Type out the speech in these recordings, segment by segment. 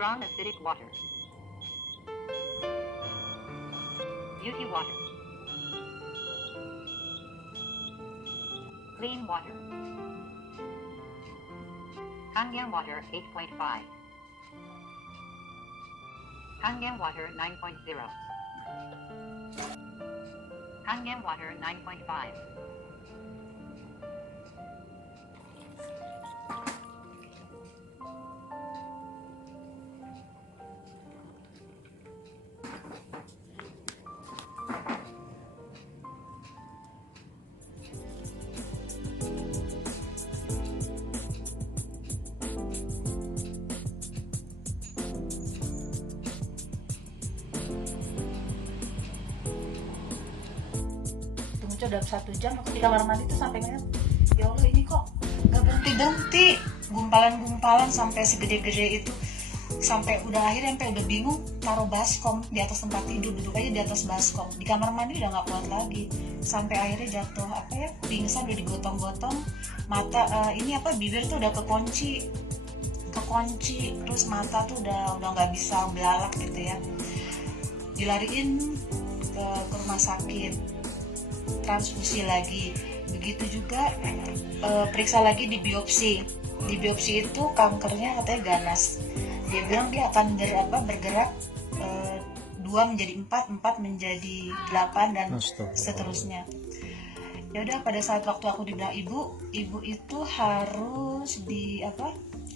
strong acidic water, beauty water, clean water, Kangen water 8.5, Kangen water 9.0, Kangen water 9.5. Dalam 1 jam aku di kamar mandi tuh sampai ngeliat, ya Allah ini kok gak berhenti gumpalan-gumpalan sampai segede-gede itu, sampai udah akhirnya sampai udah bingung taruh baskom di atas tempat tidur, duduk aja di atas baskom. Di kamar mandi udah nggak kuat lagi, sampai akhirnya jatuh pingsan, udah digotong-gotong, mata bibir tuh udah kekunci, terus mata tuh udah nggak bisa belalak gitu ya. Dilariin ke rumah sakit, transfusi lagi, begitu juga periksa lagi di biopsi itu kankernya katanya ganas. Dia bilang dia akan bergerak 2 menjadi 4 menjadi 8 dan seterusnya. Ya udah, pada saat waktu aku dibilang ibu itu harus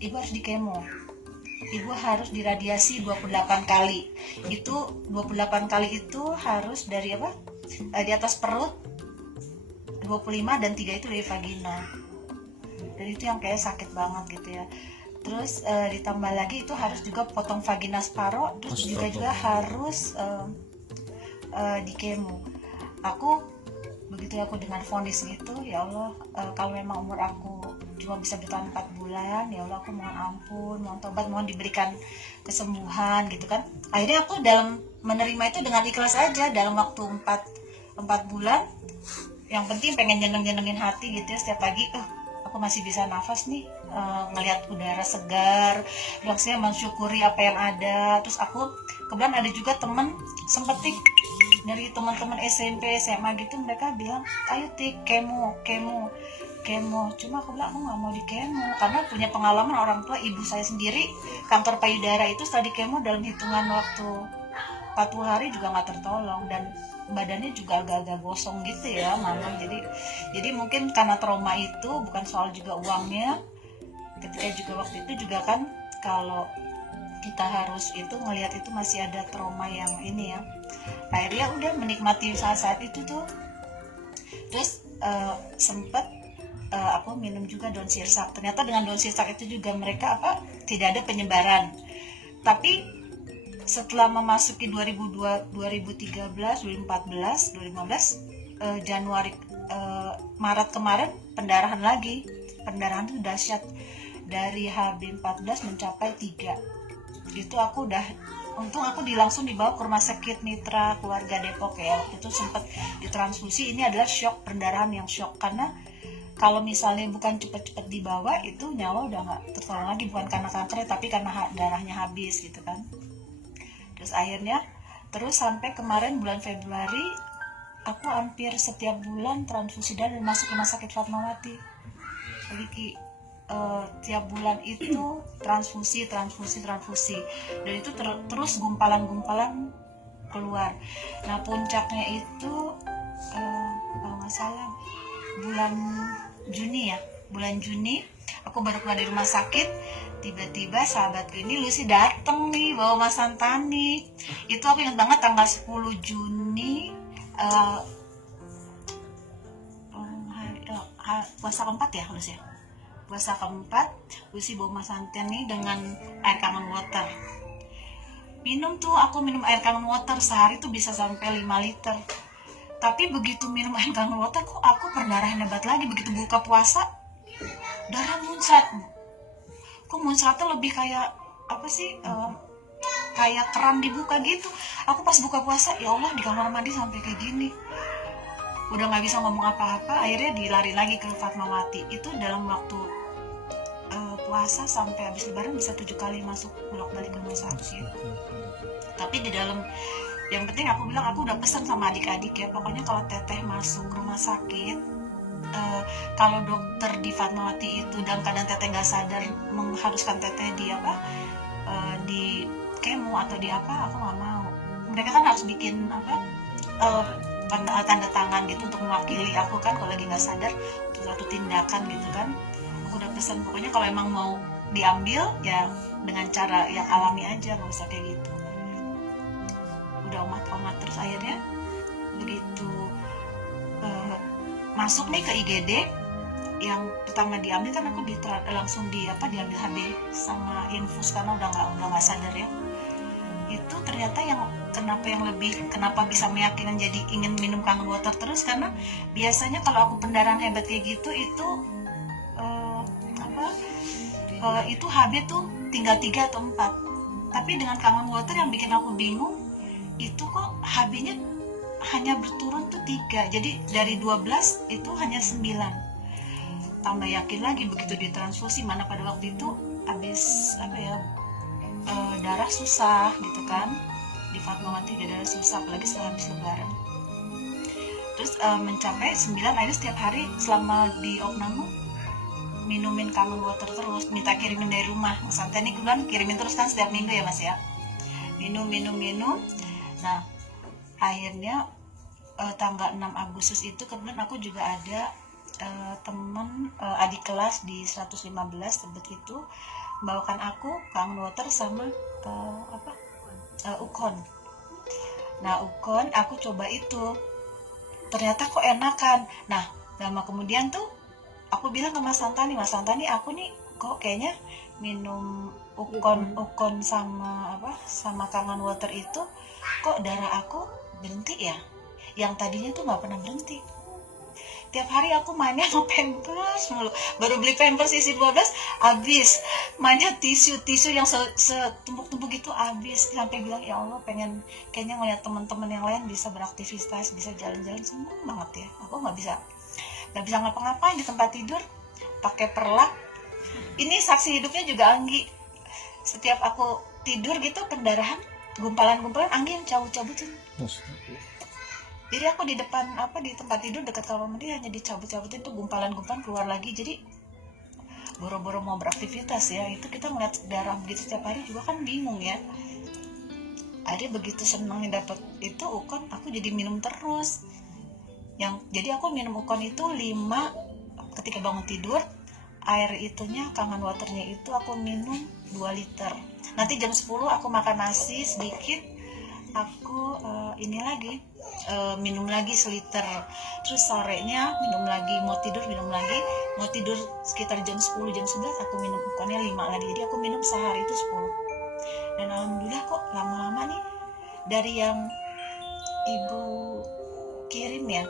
ibu harus di kemo, ibu harus diradiasi 28 kali. Itu 28 kali itu harus dari di atas perut 25 dan 3 itu dari vagina. Dan itu yang kayak sakit banget gitu ya. Terus ditambah lagi itu harus juga potong vagina separo, terus juga harus di kemo. Begitu aku dengan vonis gitu, ya Allah, kalau memang umur aku cuma bisa bertahan 4 bulan, ya Allah aku mohon ampun, mohon tobat, mohon diberikan kesembuhan gitu kan. Akhirnya aku dalam menerima itu dengan ikhlas aja. Dalam waktu 4 bulan, yang penting pengen nyenengin hati gitu ya, setiap pagi aku masih bisa nafas nih, ngelihat udara segar, maksudnya mensyukuri apa yang ada. Terus aku kebetulan ada juga temen sempetik dari teman-teman SMP SMA gitu, mereka bilang ayo Tik kemo. Cuma aku bilang aku nggak mau di kemo, karena punya pengalaman orang tua ibu saya sendiri kanker payudara itu setelah di kemo dalam hitungan waktu 40 hari juga nggak tertolong, dan badannya juga agak-agak gosong gitu ya mama. Jadi mungkin karena trauma itu, bukan soal juga uangnya. Ketika juga waktu itu juga kan, kalau kita harus itu ngelihat itu masih ada trauma yang ini ya. Akhirnya udah menikmati saat-saat itu tuh. Terus sempet aku minum juga daun sirsak. Ternyata dengan daun sirsak itu juga mereka tidak ada penyebaran. Tapi setelah memasuki 2013, 2014, 2015, Januari, Maret kemarin pendarahan lagi. Pendarahan itu dahsyat, dari HB14 mencapai 3. Itu aku untung aku langsung dibawa ke rumah sakit Mitra Keluarga Depok ya. Waktu itu sempat ditransfusi. Ini adalah shock, perdarahan yang shock, karena kalau misalnya bukan cepet-cepet dibawa, itu nyawa udah nggak tertolong lagi, bukan karena kanker tapi karena darahnya habis gitu kan. Terus akhirnya sampai kemarin bulan Februari, aku hampir setiap bulan transfusi darah dan masuk rumah sakit Fatmawati. Jadi tiap bulan itu transfusi, dan itu terus gumpalan keluar. Nah puncaknya itu kalau nggak salah bulan Juni aku baru keluar dari rumah sakit. Tiba-tiba sahabatku ini Lucy dateng nih bawa Mas Santani. Itu aku ingat banget tanggal 10 Juni, puasa keempat ya Lucy ya. Puasa keempat, Lucy bawa Mas Santani dengan air kangen water. Aku minum air kangen water sehari tuh bisa sampai 5 liter. Tapi begitu minum air kangen water, kok aku perdarahan hebat lagi. Begitu buka puasa, darah muncrat. Kok muncratnya lebih kayak kayak keran dibuka gitu. Aku pas buka puasa, ya Allah, di kamar mandi sampai kayak gini. Udah nggak bisa ngomong apa-apa, akhirnya dilari lagi ke Fatmawati. Itu dalam waktu puasa sampai habis lebaran bisa 7 kali masuk bolak-balik ke rumah sakit. Tapi di dalam, yang penting aku bilang aku udah pesan sama adik-adik ya, pokoknya kalau teteh masuk rumah sakit, kalau dokter di Fatmawati itu dalam keadaan teteh nggak sadar mengharuskan teteh di di kemo atau di apa, aku nggak mau. Mereka kan harus bikin tanda tangan gitu untuk mewakili aku kan kalau lagi nggak sadar untuk satu tindakan gitu kan. Aku udah pesan pokoknya kalau emang mau diambil ya dengan cara yang alami aja, nggak usah kayak gitu. Udah omat terus akhirnya begitu masuk nih ke IGD, yang pertama diambil kan aku langsung diambil HB sama infus karena udah nggak sadar ya. Itu ternyata kenapa bisa meyakinkan jadi ingin minum Kangen Water terus, karena biasanya kalau aku pendarahan hebat kayak gitu itu itu HB tuh tinggal 3 atau 4. Tapi dengan Kangen Water yang bikin aku bingung itu kok HB-nya hanya berturun tuh 3, jadi dari 12 itu hanya 9. Tambah yakin lagi begitu ditransfusi, mana pada waktu itu habis darah susah gitu kan, di Fatmawati darah susah apalagi setelah habis lebaran. Terus mencapai 9, akhirnya setiap hari selama di Oknamo minumin Kangen Water terus, minta kirimin dari rumah. Mas Anta ini kebetulan kirimin terus kan setiap minggu ya Mas ya, minum. Nah akhirnya tanggal 6 Agustus itu kebetulan aku juga ada temen adik kelas di 115 Tebet itu bawakan aku Kangen Water sama Ukon. Nah Ukon aku coba itu, ternyata kok enakan. Nah lama kemudian tuh aku bilang ke Mas Santani aku nih kok kayaknya minum Ukon sama Kangen Water itu kok darah aku berhenti ya, yang tadinya tuh nggak pernah berhenti. Tiap hari aku mainnya sama pampers mulu, baru beli pampers isi 12 habis, mainnya tisu yang setumpuk-tumpuk gitu habis, sampai bilang ya Allah pengen kayaknya ngeliat teman-teman yang lain bisa beraktivitas, bisa jalan-jalan, seneng banget ya. Aku nggak bisa ngapa-ngapain di tempat tidur pakai perlak. Ini saksi hidupnya juga Anggi, setiap aku tidur gitu pendarahan gumpalan Anggi yang cabut-cabutin. Jadi aku di depan di tempat tidur dekat kamar mandi hanya dicabut-cabutin tuh gumpalan-gumpalan keluar lagi. Jadi boro-boro mau beraktivitas ya, itu kita ngeliat darah begitu setiap hari juga kan bingung ya. Akhirnya begitu senangnya dapat itu Ukon, aku jadi minum terus. Jadi aku minum Ukon itu 5 ketika bangun tidur. Air itunya Kangen Waternya itu aku minum 2 liter. Nanti jam 10 aku makan nasi sedikit, aku minum lagi seliter. Terus sorenya minum lagi, mau tidur sekitar jam 10 jam 11 aku minum Ukonnya 5 lagi. Jadi aku minum sehari itu 10. Dan alhamdulillah kok lama-lama nih dari yang ibu kirim ya,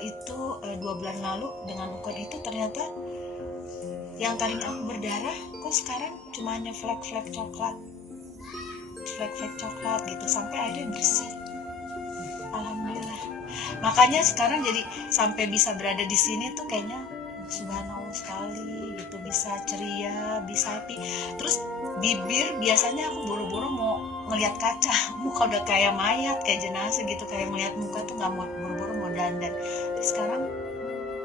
itu 2 bulan lalu dengan Ukon itu ternyata yang tadinya aku berdarah kok sekarang cuma hanya flek-flek coklat gitu, sampai akhirnya bersih. Alhamdulillah. Makanya sekarang jadi sampai bisa berada di sini tuh kayaknya subhanallah sekali gitu, bisa ceria, bisa happy. Terus bibir biasanya aku boro-boro mau ngelihat kaca, muka udah kayak mayat, kayak jenazah gitu, kayak ngelihat muka tuh nggak mau, boro-boro mau dandan. Tapi sekarang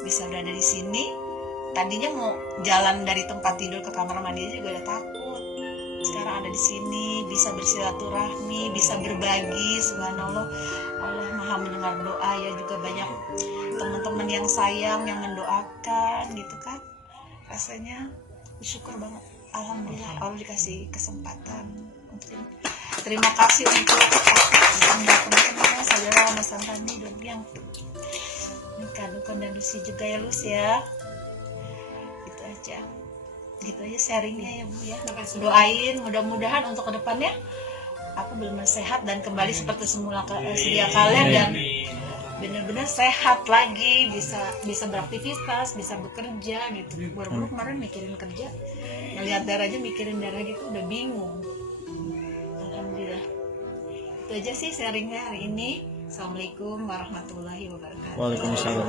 bisa berada di sini. Tadinya mau jalan dari tempat tidur ke kamar mandi juga udah takut. Sekarang ada di sini, bisa bersilaturahmi, bisa berbagi. Subhanallah, Allah Maha mendengar doa ya, juga banyak teman-teman yang sayang, yang mendoakan gitu kan. Rasanya bersyukur banget. Alhamdulillah Allah dikasih kesempatan. Terima kasih untuk teman-teman saudara Mas Santani dan yang Ukon dan Lucy juga ya Lus ya. Gitu aja sharingnya ya Bu ya. Doain mudah-mudahan untuk kedepannya aku benar-benar sehat dan kembali seperti semula sedia kalian, dan benar-benar sehat lagi, bisa beraktivitas, bisa bekerja gitu. Baru-baru kemarin mikirin kerja, ngelihat darah aja mikirin darah gitu udah bingung. Alhamdulillah. Itu aja sih sharingnya hari ini. Assalamualaikum warahmatullahi wabarakatuh. Waalaikumsalam.